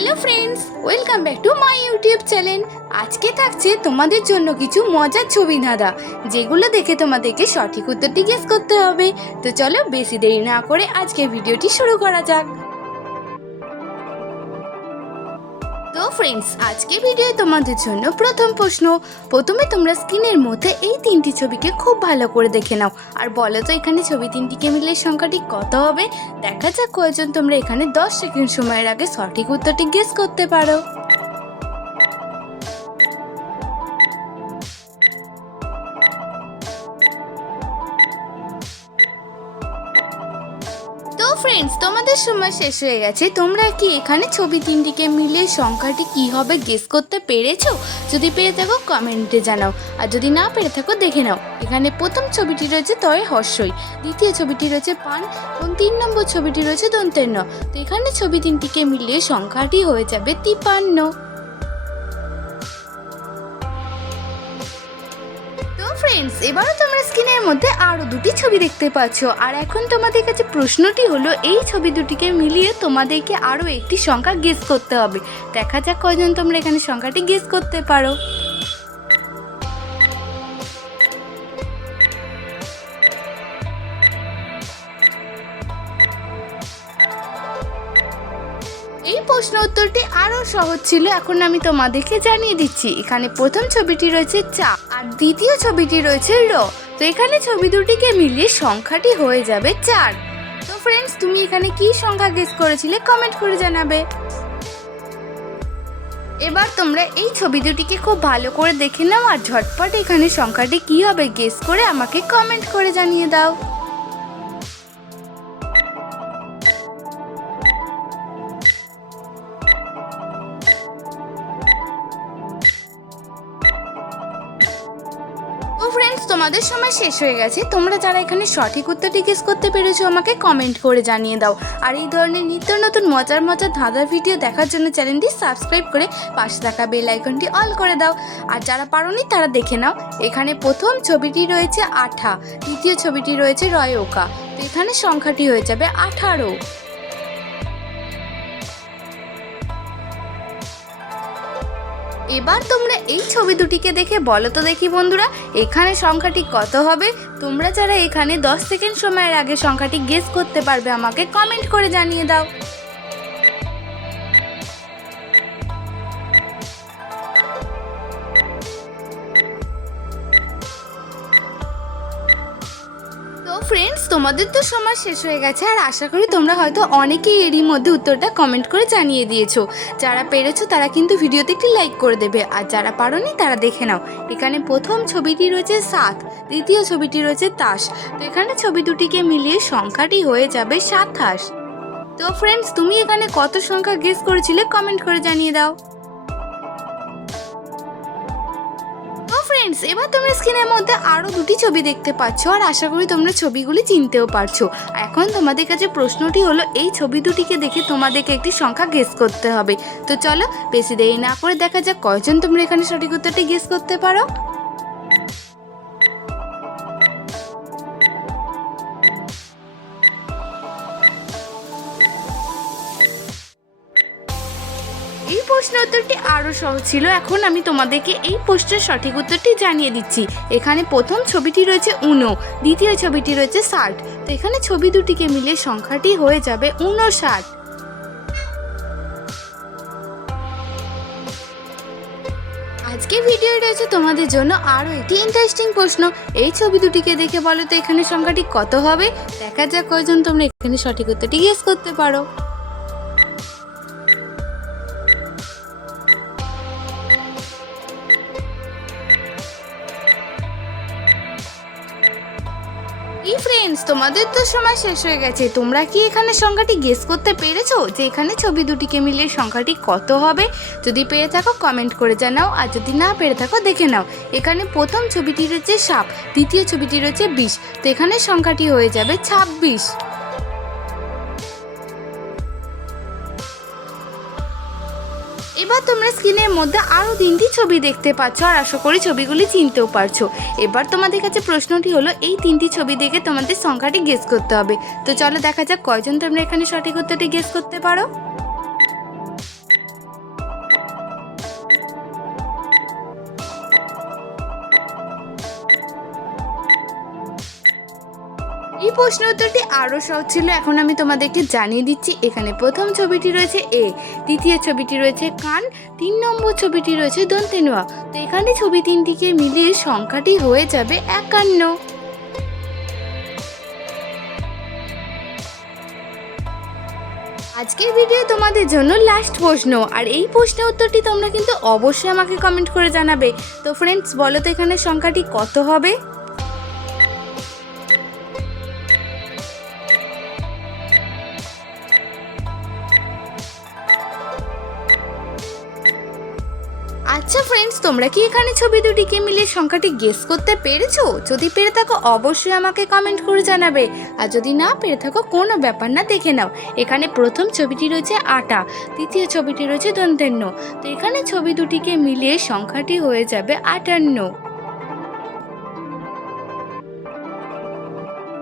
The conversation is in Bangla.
Hello friends welcome back to my YouTube channel আজকে থাকছে তোমাদের জন্য কিছু মজার ছবি ধাঁধা, যেগুলো দেখে তোমাদেরকে সঠিক উত্তর গেস করতে হবে। তো চলো বেশি দেরি না করে আজকে ভিডিওটি শুরু করা যাক। ফ্রেন্ডস আজকে ভিডিও তোমাদের জন্য প্রথম প্রশ্ন। প্রথমে তোমরা স্ক্রিনের মধ্যে এই তিনটি ছবিকে খুব ভালো করে দেখে নাও। আর বলো তো, এখানে ছবি তিনটিকে মিলে সংখ্যাটি কত হবে? দেখা যাক কয়জন তোমরা এখানে দশ সেকেন্ড সময়ের আগে সঠিক উত্তরটি গেস করতে পারো। ফ্রেন্ডস তোমাদের সময় শেষ হয়ে গেছে। তোমরা কি এখানে ছবি তিনটিকে মিলে সংখ্যাটি কি হবে গেস করতে পেরেছ? যদি পেরে থাকো কমেন্টে জানাও। আর যদি না পেরে থাকো, দেখে নাও। এখানে প্রথম ছবিটি রয়েছে তয় হর্ষই, দ্বিতীয় ছবিটি রয়েছে পান, এবং তিন নম্বর ছবিটি রয়েছে দন্তের ন তো এখানে ছবি তিনটিকে মিলে সংখ্যাটি হয়ে যাবে তিপান্ন। এবারও তোমরা স্ক্রিনের মধ্যে আরও দুটি ছবি দেখতে পাচ্ছ। আর এখন তোমাদের কাছে প্রশ্নটি হলো, এই ছবি দুটিকে মিলিয়ে তোমাদেরকে আরও একটি সংখ্যা গেস করতে হবে। দেখা যাক কয়জন তোমরা এখানে সংখ্যাটি গেস করতে পারো। প্রশ্ন উত্তরটি আরও সহজ ছিল, এখন আমি তোমাদেরকে জানিয়ে দিচ্ছি। এখানে প্রথম ছবিটি রয়েছে চা, আর দ্বিতীয় ছবিটি রয়েছে র। তো এখানে ছবি দুটিকে মিলিয়ে সংখ্যাটি হয়ে যাবে চার। তো ফ্রেন্ডস তুমি এখানে কি সংখ্যা গেস করেছিলে কমেন্ট করে জানাবে। এবার তোমরা এই ছবি দুটিকে খুব ভালো করে দেখে নাও, আর ঝটপট এখানে সংখ্যাটি কি হবে গেস করে আমাকে কমেন্ট করে জানিয়ে দাও। ফ্রেন্ডস তোমাদের সময় শেষ হয়ে গেছে। তোমরা যারা এখানে সঠিক উত্তরটি গেস করতে পেরেছ, আমাকে কমেন্ট করে জানিয়ে দাও। আর এই ধরনের নিত্য নতুন মজার মজার ধাঁধার ভিডিও দেখার জন্য চ্যানেলটি সাবস্ক্রাইব করে পাশে থাকা বেল আইকনটি অল করে দাও। আর যারা পারোনি, তারা দেখে নাও। এখানে প্রথম ছবিটি রয়েছে আঠা, দ্বিতীয় ছবিটি রয়েছে রয়ওকা। তো এখানে সংখ্যাটি হয়ে যাবে আঠারো। এবার তোমরা এই ছবি দুটিকে দেখে বলো তো দেখি বন্ধুরা, এখানে সংখ্যাটি কত হবে? তোমরা যারা এখানে দশ সেকেন্ড সময়ের আগে সংখ্যাটি গেস করতে পারবে, আমাকে কমেন্ট করে জানিয়ে দাও। ফ্রেন্ডস তোমাদের তো সময় শেষ হয়ে গেছে আর আশা করি তোমরা হয়তো অনেকেই এরই মধ্যে উত্তরটা কমেন্ট করে জানিয়ে দিয়েছ। যারা পেরেছ তারা কিন্তু ভিডিওতে একটি লাইক করে দেবে আর যারা পারোনি তারা দেখে নাও। এখানে প্রথম ছবিটি রয়েছে সাত, দ্বিতীয় ছবিটি রয়েছে তাস। তো এখানে ছবি দুটিকে মিলিয়ে সংখ্যাটি হয়ে যাবে সাতাশ। তো ফ্রেন্ডস তুমি এখানে কত সংখ্যা গেস করেছিলে কমেন্ট করে জানিয়ে দাও। ফ্রেন্ডস এবার তোমরা স্ক্রিনের মধ্যে আরও দুটি ছবি দেখতে পাচ্ছ আর আশা করি তোমরা ছবিগুলি চিনতেও পারছ। এখন তোমাদের কাছে প্রশ্নটি হলো, এই ছবি দুটিকে দেখে তোমাদেরকে একটি সংখ্যা গেস করতে হবে। তো চলো, বেশি দেরি না করে দেখা যাক কয়জন তোমরা এখানে সঠিক উত্তরটি গেস করতে পারো। এই প্রশ্ন উত্তরটি আরও সহজ ছিল। এখন আমি তোমাদেরকে এই প্রশ্নের সঠিক উত্তরটি জানিয়ে দিচ্ছি। এখানে প্রথম ছবিটি রয়েছে উনো, দ্বিতীয় ছবিটি রয়েছে ষাট। তো এখানে ছবি দুটিকে মিলে সংখ্যাটি হয়ে যাবে উনষাট। আজকে ভিডিও রয়েছে তোমাদের জন্য আরও একটি ইন্টারেস্টিং প্রশ্ন। এই ছবি দুটিকে দেখে বলো তো এখানে সংখ্যাটি কত হবে? দেখা যাক কয়জন তোমরা এখানে সঠিক উত্তরটি গেস করতে পারো। ফ্রেন্ডস তোমাদের তো সময় শেষ হয়ে গেছে। তোমরা কি এখানে সংখ্যাটি গেস করতে পেরেছ? যে এখানে ছবি দুটিকে মিলিয়ে সংখ্যাটি কত হবে? যদি পেরে থাকো কমেন্ট করে জানাও। আর যদি না পেরে থাকো, দেখে নাও। এখানে প্রথম ছবিটি রয়েছে সাপ, দ্বিতীয় ছবিটি রয়েছে বিশ তো এখানে সংখ্যাটি হয়ে যাবে ছাব্বিশ। এবার তোমরা স্ক্রিনের মধ্যে আরও তিনটি ছবি দেখতে পাচ্ছ আর আশা করি ছবিগুলি চিনতেও পারছ। এবার তোমাদের কাছে প্রশ্নটি হলো, এই তিনটি ছবি দেখে তোমাদের সংখ্যাটি গেস করতে হবে। তো চলো দেখা যাক কয়জন তোমরা এখানে সঠিক উত্তরটি গেস করতে পারো। এই প্রশ্ন উত্তরটি আরও সহজ ছিল। এখন আমি তোমাদেরকে জানিয়ে দিচ্ছি, এখানে প্রথম ছবিটি রয়েছে এ, দ্বিতীয় ছবিটি রয়েছে কান, তিন নম্বর ছবিটি রয়েছে দন্তেনুয়া। তো এখানে ছবি তিনটিকে মিলিয়ে সংখ্যাটি হয়ে যাবে একান্ন। আজকের ভিডিও তোমাদের জন্য লাস্ট প্রশ্ন। আর এই প্রশ্নের উত্তরটি তোমরা কিন্তু অবশ্যই আমাকে কমেন্ট করে জানাবে। তো ফ্রেন্ডস বলো তো এখানে সংখ্যাটি কত হবে? আচ্ছা ফ্রেন্ডস তোমরা কি এখানে ছবি দুটিকে মিলিয়ে সংখ্যাটি গেস করতে পেরেছ? যদি পেরে থাকো, অবশ্যই আমাকে কমেন্ট করে জানাবে। আর যদি না পেরে থাকো, কোনো ব্যাপার না, দেখে নাও। এখানে প্রথম ছবিটি রয়েছে আটা, দ্বিতীয় ছবিটি রয়েছে দন্তেন্ন। তো এখানে ছবি দুটিকে মিলিয়ে সংখ্যাটি হয়ে যাবে আটান্ন।